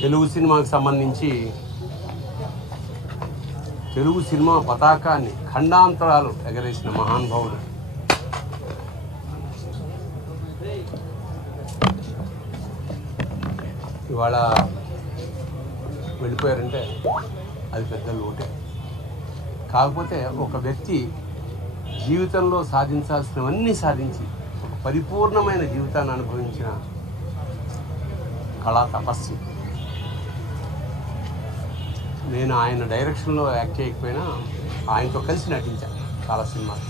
తెలుగు సినిమాకి సంబంధించి తెలుగు సినిమా పతాకాన్ని ఖండాంతరాలు ఎగరేసిన మహానుభావుడు ఇవాళ వెళ్ళిపోయారంటే అది పెద్ద లోటే. కాకపోతే ఒక వ్యక్తి జీవితంలో సాధించాల్సినవన్నీ సాధించి ఒక పరిపూర్ణమైన జీవితాన్ని అనుభవించిన కళా తపస్సు. నేను ఆయన డైరెక్షన్లో యాక్ట్ చేయకపోయినా ఆయనతో కలిసి నటించాను చాలా సినిమాలు.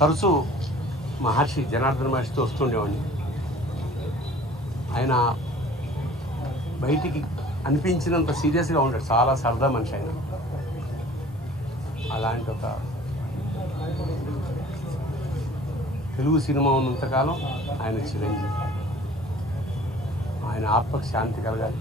తరచూ మహర్షి జనార్దన మహర్షితో వస్తుండేవాడిని. ఆయన బయటికి అనిపించినంత సీరియస్గా ఉంటాడు, చాలా సరదా మనిషి ఆయన. అలాంటి ఒక తెలుగు సినిమా ఉన్నంతకాలం ఆయన చిరంజీవి. ఆయన ఆత్మకు శాంతి కలగాలి.